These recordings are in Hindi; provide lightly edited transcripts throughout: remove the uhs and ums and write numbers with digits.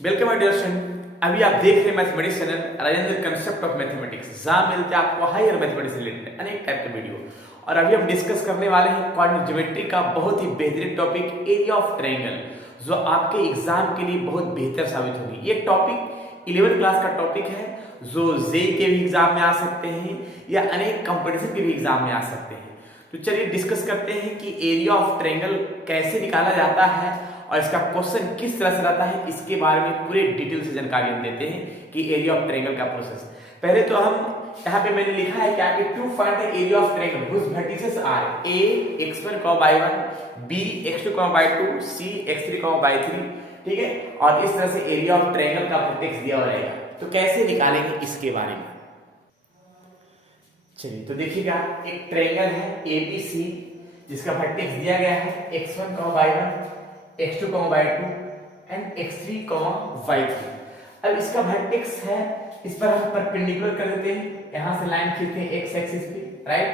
Welcome my dear student. अभी आप देख रहे हैं mathematics channel Rajendra concept of mathematics, जहां मिलते हैं आपको हायर मैथमेटिक्स से रिलेटेड अनेक टाइप के वीडियो। और अभी हम डिस्कस करने वाले हैं कोऑर्डिनेट ज्योमेट्री का बहुत ही बेहतरीन टॉपिक एरिया ऑफ ट्रायंगल, जो आपके एग्जाम के लिए बहुत बेहतर साबित होगी। ये टॉपिक 11th क्लास का टॉपिक है, जो जेईई के भी एग्जाम में आ सकते हैं या अनेक कंपटीशन के भी एग्जाम में आ सकते हैं। तो चलिए डिस्कस करते हैं कि एरिया ऑफ ट्रायंगल कैसे निकाला जाता है और इसका क्वेश्चन किस तरह से रहता है, इसके बारे में पूरे डिटेल से जानकारी हम देते हैं कि एरिया ऑफ ट्रायंगल का प्रोसेस। पहले तो हम यहाँ पे मैंने लिखा है क्या कि to find the area of triangle whose vertices are a x1, y1, b x2, y2, c x3, y3। ठीक है, और इस तरह से एरिया ऑफ ट्रायंगल का वर्टेक्स दिया हुआ रहेगा। तो कैसे निकालेंगे इसके बारे में चलिए तो देखिएगा, एक ट्रायंगल है ABC जिसका वर्टेक्स दिया गया है x1, y1, x2, y2 and x3, y3। अब इसका वर्टेक्स है, इस पर हम परपेंडिकुलर कर देते हैं, यहां से लाइन खींचते हैं x एक्सिस पे, राइट।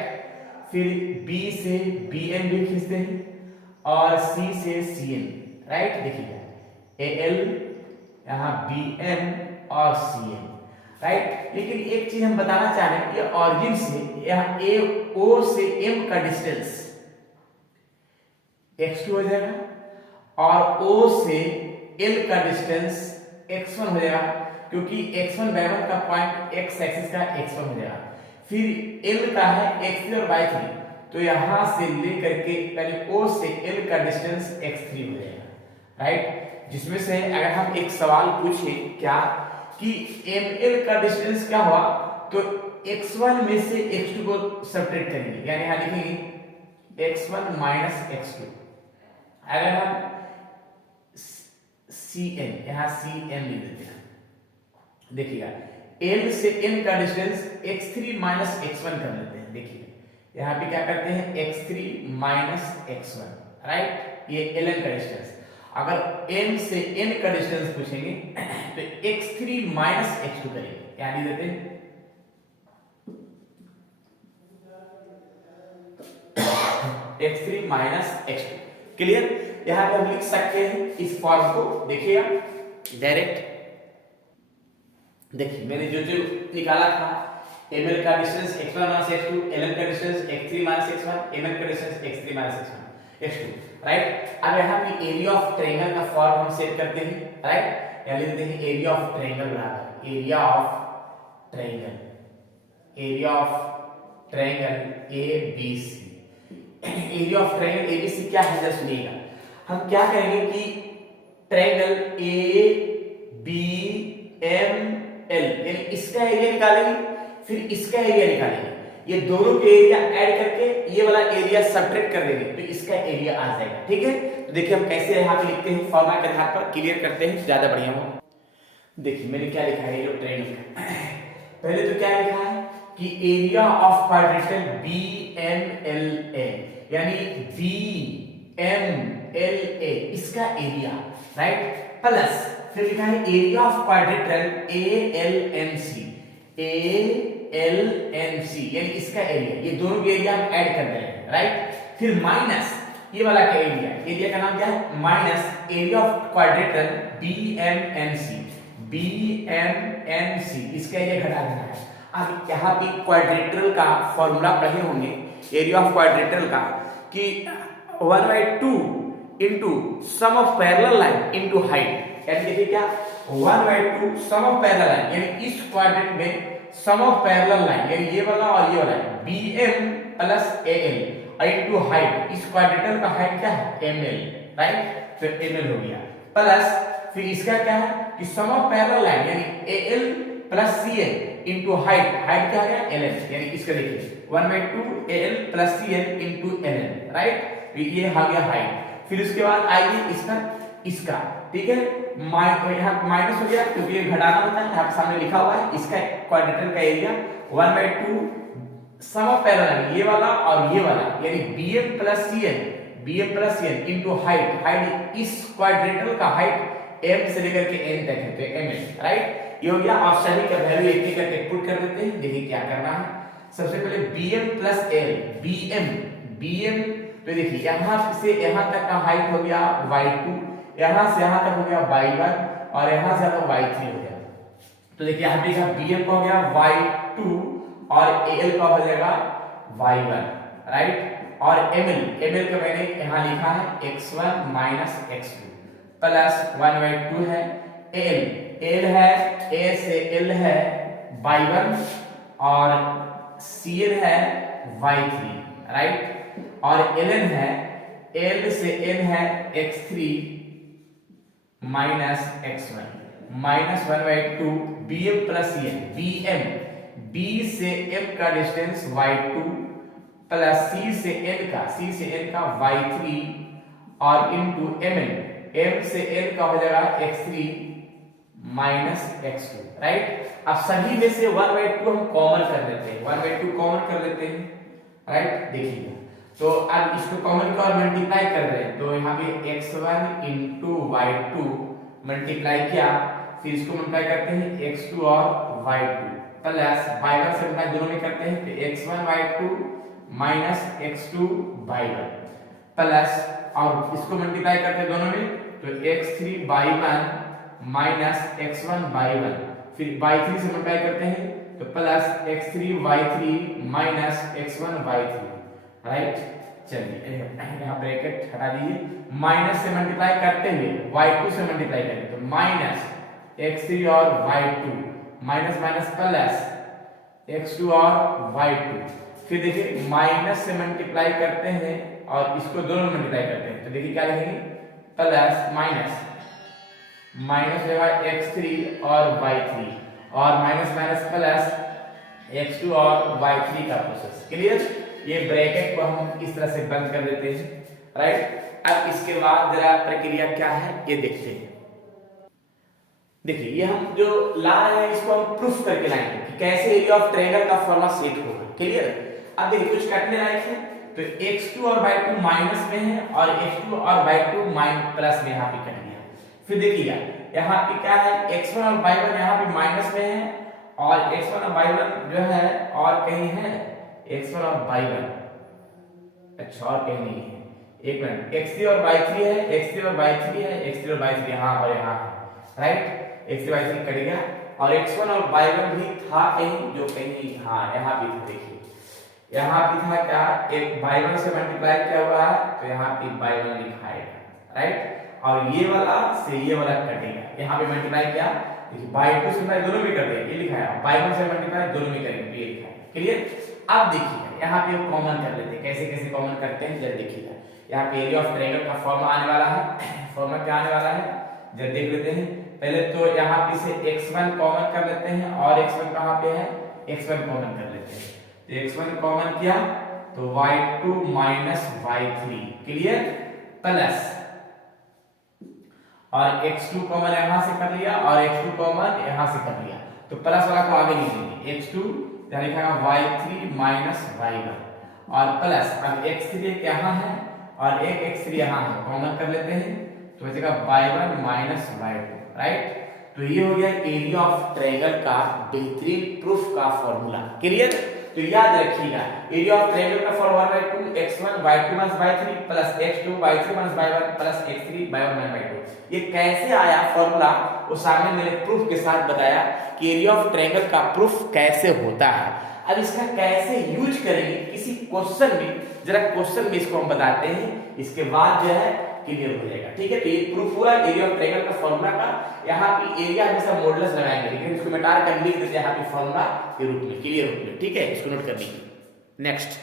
फिर B से BN भी खींचते हैं और C से CN, राइट। देखिएगा AL, यहां BN और CN, राइट। लेकिन एक चीज हम बताना चाह रहे हैं, ये ऑरिजिन से यहां O से M का डिस्टेंस x2 हो जाएगा और O से L का डिस्टेंस x1 हो जाएगा, क्योंकि x1 y1 का पॉइंट x एक्सिस का x1 हो जाएगा। फिर L का है x3 और y3, तो यहां से लेकर के पहले O से L का डिस्टेंस x3 हो जाएगा, राइट। जिसमें से अगर हम एक सवाल पूछे क्या कि ML का डिस्टेंस क्या हुआ, तो x1 में से x2 को सब्ट्रैक्ट करेंगे, यानी यहां लिखेंगे x1 माइनस x2। अगर हम Cn, यहां Cn लिख देते हैं, देखिएगा L से N का डिस्टेंस x3 माइनस x1 कर लेते हैं। देखिए यहां पे क्या करते हैं, x3 माइनस x1, राइट। ये Ln का डिस्टेंस। अगर M से N का डिस्टेंस पूछेंगे तो x3 माइनस x2 करेंगे, क्या लिख देते हैं x3 माइनस x2। क्लियर। यहां पे हम लिख सकते हैं इस फॉर्म को, देखिएगा डायरेक्ट। देखिए मैंने जो जो निकाला था, ml का distance x1 minus x2, ln का distance x3 minus x1, mn का distance x3 minus x2, right. अब यहां पे एरिया ऑफ ट्रायंगल का फॉर्म हम सेट करते हैं, राइट। यहां लिख देते हैं एरिया ऑफ ट्रायंगल बराबर area of triangle, area of triangle ABC। Area of triangle ABC क्या है, जरा सुनिएगा। हम क्या करेंगे कि ट्रायंगल ABML, यानी इसका एरिया निकालेंगे, फिर इसका एरिया निकालेंगे, ये दोनों के एरिया ऐड करके ये वाला एरिया सब्ट्रैक्ट कर देंगे, तो इसका एरिया आ जाएगा। ठीक है, तो देखिए हम कैसे यहाँ पे लिखते हैं, फॉर्मूला के आधार पर क्लियर करते हैं, ज्यादा बढ़िया हो। देखिए मैंने क्या लिखा है, जो ट्रायंगल पहले तो क्या लिखा है कि एरिया ऑफ क्वाड्रेंगल BMLA, यानी BMLA इसका एरिया, राइट, प्लस फिर लिखा है एरिया ऑफ क्वाड्रेंगल ALNC, यानी इसका एरिया, ये दोनों के एरिया हम ऐड कर रहे हैं, राइट। फिर माइनस ये वाला का एरिया का नाम क्या है, minus area of quadrangle BMNC, इसका एरिया घटा देना है। अब यहाँ पे क्वाड्रेंगल का फॉर्मूला पढ़े होंगे, एरिया ऑफ क्वाड्रेंगल का, कि 1/2 into sum of parallel line into height. यानी देखिए क्या, 1/2 सम ऑफ पैरेलल लाइन, यानी इस क्वाड्रेंट में सम ऑफ पैरेलल लाइन, यानी ये वाला और ये वाला BM plus AL into height. इस क्वाड्रेंगल का हाइट क्या है, ML, राइट, तो ML हो गया। प्लस फिर इसका क्या है कि सम ऑफ पैरेलल लाइन, यानी AL plus CN into height क्या है LN, यानी इसका देखिए 1/2 AL plus CN into LN, right. ये आ गया हाइट। फिर उसके बाद आइए इसका, ठीक है, यहाँ माइनस हो गया क्योंकि ये घटाना होता है, यहाँ पे सामने लिखा हुआ है। इसका क्वाड्रेंगल का एरिया 1/2 सम ऑफ पैरेलल, ये वाला और ये वाला, यानी BM plus CN into height इस क्वाड्रेंगल का हाइट M से लेकर के N तक है, तो ML, राइट। ये हो गया। आप सभी का वैल्यू एक करके पुट कर देते हैं। देखिए क्या करना है, सबसे पहले BM प्लस L, BM, तो देखिए यहां से यहां तक का हाइट हो गया y2, यहाँ से यहाँ तक हो गया y1 और यहाँ से यहाँ y3 हो गया। तो देखिए यहाँ पे bm का हो गया y2 और al का हो जाएगा y1, राइट। और ml का मैंने यहाँ लिखा है x1 माइनस x2 प्लस 1/2 है। l है a से l है y1 और cl है y3, राइट। और ln है l से n है x3 minus x1 minus 1/2 bm plus bm b से m का डिस्टेंस y2 प्लस c से n का y3 और इनटू m से n का हो जाएगा x3 माइनस x2, राइट। अब सभी में से 1/2 हम कॉमन कर लेते हैं, 1/2 कॉमन कर लेते हैं, राइट। देखिए तो अब इसको कॉमन का और मल्टीप्लाई कर रहे हैं, तो यहाँ पे x1 इंटू y2 मल्टीप्लाई किया, फिर इसको मल्टीप्लाई करते हैं x2 और y2 प्लस y1 से मल्टीप्लाई दोनों में करते हैं तो x1 y2 minus x2 y1 plus और इसको मल्टीप्लाई करते हैं दोनों में तो x3 y1 minus x1 y1, फिर y3 से मल्टीप्लाई करते हैं तो plus x3 y3 minus x1 y3, right. चलिए यहाँ ब्रैकेट हटा दीजिए, माइनस से मल्टीप्लाई करते हुए y2 से मल्टीप्लाई करें तो माइनस x3 और y2 minus minus plus x2 और y2, फिर देखिए माइनस से मल्टीप्लाई करते हैं और इसको दोनों में मल्टीप्लाई करते हैं तो देखिए क्या लिखेंगे प्लस माइनस माइनस होगा x3 और y3 और माइनस माइनस प्लस x2 और y3 का प्रोसेस। क्लियर। ये ब्रैकेट को हम इस तरह से बंद कर देते हैं, राइट। अब इसके बाद जरा प्रक्रिया क्या है ये देखते हैं। देखिए ये हम जो ला रहे हैं इसको हम प्रूफ करके लाएंगे कि कैसे एरिया ऑफ ट्रायंगल का फॉर्मूला सेट होगा। क्लियर। अब देखिए कुछ काटने लायक है तो x2 और y2 माइनस में है और x2 और y2 प्लस में यहाँ पे कट गया। फिर देखिएगा यहाँ पे क्या है x1 और y1 यहाँ पे माइनस में है और x1 और y1 जो है और कहीं है x1 और y1, अच्छा और कहीं नहीं है, एक मिनट, x3 और y3 है, x3 और y3 है, x3 और y3 यहाँ और यहाँ है, राइट। x3 y3 कट गया और x1 और y1 भी था कहीं जो कहीं हाँ यहाँ भी था। देखिए यहाँ भी था क्या, एक y1 से मल्टीप्लाई किया हुआ है तो यहाँ पे y1 लिखा है, राइट। और ये वाला से ये वाला कटेगा, यहाँ पे मल्टीप्लाई किया देखिए y2 से मल्टीप्लाई दोनों में कर दिया ये लिखा है, y1 से मल्टीप्लाई दोनों में करेंगे तो ये लिखा है। क्लियर। अब देखिए यहाँ पे हम कॉमन कर लेते हैं, कैसे कैसे कॉमन करते हैं जरा देखिएगा। यहाँ पे एरिया ऑफ ट्रायंगल का फॉर्मूला आने वाला है, फॉर्मूला क्या आने वाला है जरा देख लेते हैं। पहले तो यहाँ पे से x1 कॉमन कर लेते हैं और x1 कहाँ पे है, x1 कॉमन कर लेते हैं तो x1 कॉमन किया तो y2 minus y3, clear, plus और x2 कॉमन यहाँ से कर लिया और x2 कॉमन यहाँ से कर लिया तो प्लस वाला को आगे लिख देंगे x2 यहाँ लिखा है y3 माइनस y1 और प्लस अब x3 एक यहाँ है और एक x3 यहाँ है, कॉमन कर लेते हैं तो बचेगा y1 माइनस y2, राइट। तो ये हो गया एरिया ऑफ ट्रायंगल का बेहतरीन प्रूफ का फॉर्मूला। क्लियर। तो याद रखिएगा एरिया ऑफ ट्रायंगल का फॉर्मूला है 2x1 y2 minus y3 plus x2 y3 minus y1 plus x3 y1 minus y2। ये कैसे आया फॉर्मूला वो सामने मैंने प्रूफ के साथ बताया कि एरिया ऑफ ट्रायंगल का प्रूफ कैसे होता है। अब इसका कैसे यूज करेंगे किसी क्वेश्चन में, जरा क्वेश्चन में इसको हम बताते हैं, इसके बाद जो है क्लियर हो जाएगा। ठीक है। तो ये प्रूफ हुआ एरिया ऑफ ट्रायंगल का फॉर्मूला का। यहाँ पे एरिया हमेशा मॉडुलस लगाएंगे लेकिन इसको मिटा कर लिख देते हैं यहाँ पे फॉर्मूला के रूप में। क्लियर हो गया। ठीक है, इसको नोट कर लीजिए। नेक्स्ट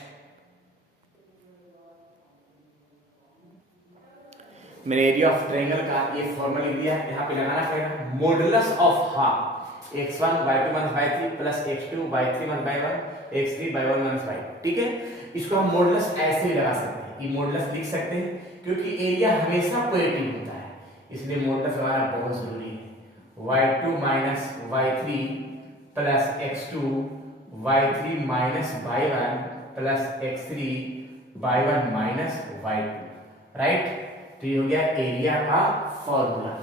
मैंने एरिया ऑफ ट्रायंगल का ये फॉर्मूला लिख दिया, यहाँ पे लगाना पड़ेगा modulus of half x1 y2 minus y3 plus x2 y3 minus y1 x3 y1 minus y2। ठीक है। इसको हम मॉडुलस ऐसे ही लगा सकते हैं, ये मॉडुलस लिख सकते हैं क्योंकि एरिया हमेशा पॉजिटिव होता है इसलिए मॉडुलस लगाना बहुत जरूरी है। y2 minus y3 plus x2 y3 minus y1 plus x3 y1 minus y2, right. तो ये हो गया एरिया का फॉर्मूला।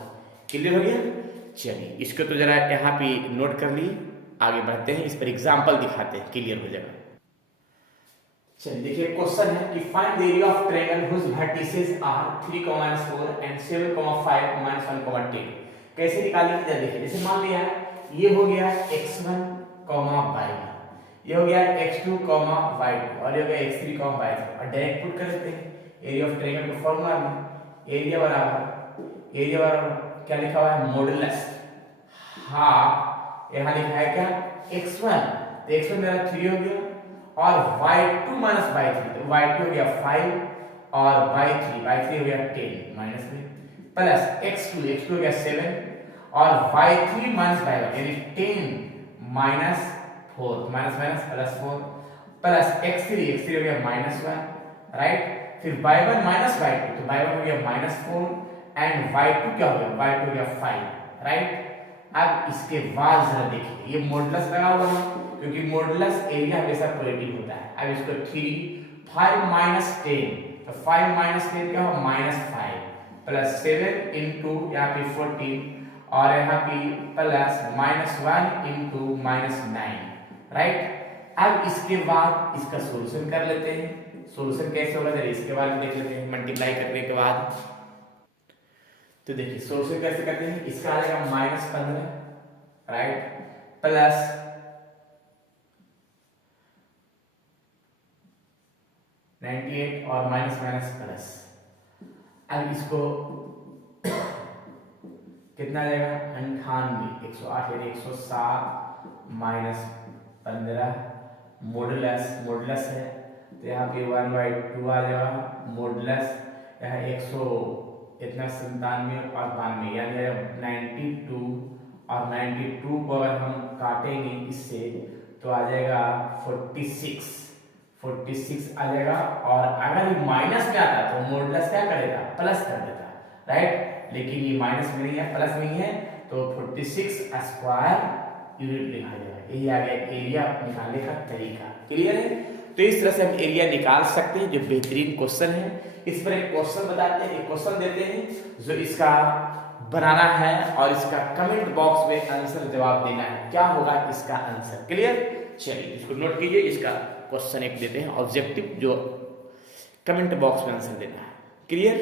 क्लियर हो गया। चलिए इसको तो जरा यहाँ पे नोट कर लिए, आगे बढ़ते हैं, इस पर एग्जाम्पल दिखाते हैं, क्लियर हो जाएगा। चलिए देखिए क्वेश्चन है कि find the area of triangle whose vertices are 3, -4 and 7, 5, -1, 10। कैसे निकालेंगे जरा देखिए। जैसे मान लिया ये हो गया x1, y1, ये हो गया x2, y2 और ये हो गया x3, y3 और डायरेक्ट पुट कर देते हैं एरिया ऑफ ट्रायंगल के फॉर्मूला में। एरिया बराबर क्या लिखा हुआ है, मॉडुलस हाफ, यहां लिखा है क्या x1, तो x1 मेरा 3 हो गया और y2 माइनस y3, तो y2 हो गया 5 और y3 हो गया 10 माइनस में, प्लस x2 हो गया 7 और y3 माइनस y1 यानी 10 minus 4 minus plus 4 plus x3 हो गया -1 राइट। फिर y1 माइनस y2, तो y1 हो गया -4 एंड y2 क्या हो गया, y2 हो गया 5 राइट। अब इसके बाद जरा देखिए ये मॉडुलस लगा हुआ है क्योंकि मॉडुलस एरिया हमेशा पॉजिटिव होता है। अब इसको 5 माइनस 10, तो 5 माइनस 10 क्या हो, -5 प्लस 7 इंटू यहाँ पे 14 और यहाँ पे प्लस -1 इंटू -9 राइट। अब इसके बाद इसका सॉल्यूशन कर लेते हैं। सॉल्यूशन कैसे होगा जरा इसके बाद देख लेते हैं। मल्टीप्लाई करने के बाद तो देखिए सॉल्यूशन कैसे करते हैं। इसका आ जाएगा -15 राइट प्लस और माइनस प्लस। अब इसको कितना आ जाएगा 98, 108 यानी 107 माइनस 15 मॉडुलस है तो यहाँ पे 1/2 आ जाएगा मॉडुलस। यहाँ 197 और 92 यानी 92 और 92 को अगर हम काटेंगे इससे तो आ जाएगा 46 आ जाएगा। और अगर माइनस में आता तो मॉडुलस क्या करेगा, प्लस कर देता राइट। लेकिन ये माइनस में नहीं है, प्लस में ही है तो 46 स्क्वायर यूनिट लिखा जाएगा। यही आ गया एरिया निकालने का तरीका। क्लियर है। तो इस तरह से हम एरिया निकाल सकते हैं जो बेहतरीन क्वेश्चन है। इस पर एक क्वेश्चन बताते हैं, एक क्वेश्चन देते हैं जो इसका बनाना है और इसका कमेंट बॉक्स में आंसर जवाब देना है। क्या होगा इसका आंसर। क्लियर। चलिए इसको नोट कीजिए। इसका क्वेश्चन एक देते हैं ऑब्जेक्टिव जो कमेंट बॉक्स में आंसर देना है। क्लियर।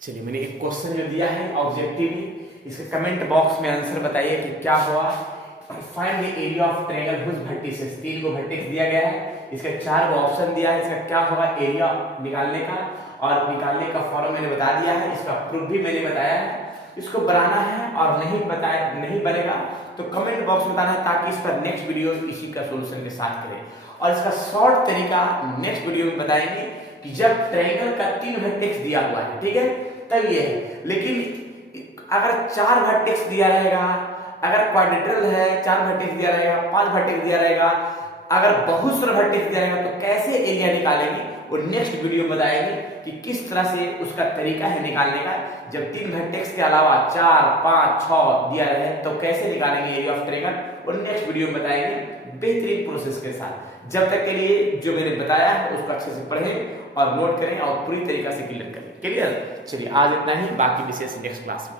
चलिए मैंने एक क्वेश्चन जो दिया है ऑब्जेक्टिव, इसके कमेंट बॉक्स में आंसर बताइए कि क्या हुआ। Find the area of triangle whose vertices, 3 को वर्टेक्स दिया गया है, इसके 4 को ऑप्शन दिया है, इसका क्या होगा एरिया निकालने का। और निकालने का फॉर्मूला मैंने बता दिया है, इसका प्रूफ भी मैंने बताया है। इसको बनाना है और नहीं बनेगा तो कमेंट बॉक्स में बताना है ताकि इस पर नेक्स्ट वीडियो इसी का सॉल्यूशन के साथ करें। और इसका शॉर्ट तरीका नेक्स्ट वीडियो में बताएंगे कि जब ट्रायंगल का 3 वर्टेक्स दिया हुआ है, ठीक है, तब ये है। लेकिन अगर 4 वर्टेक्स दिया रहेगा, अगर क्वाड्रिलेटरल है 4 वर्टेक्स दिया रहेगा, 5 वर्टेक्स दिया रहेगा, अगर बहुत सारे वर्टेक्स दिया रहेगा तो कैसे एरिया निकालेंगे वो नेक्स्ट वीडियो में बताएंगे कि किस तरह से उसका तरीका है निकालने का। जब 3 वर्टेक्स के अलावा 4, 5, 6 दिया रहे तो कैसे निकालेंगे एरिया ऑफ ट्रायंगल वो नेक्स्ट वीडियो में बताएंगे बेहतरीन प्रोसेस के साथ। जब तक के लिए जो मैंने बताया है उसको अच्छे से पढ़ें और नोट करें और पूरी तरीका से क्लियर करें। क्लियर। चलिए आज इतना ही, बाकी विषय नेक्स्ट क्लास में।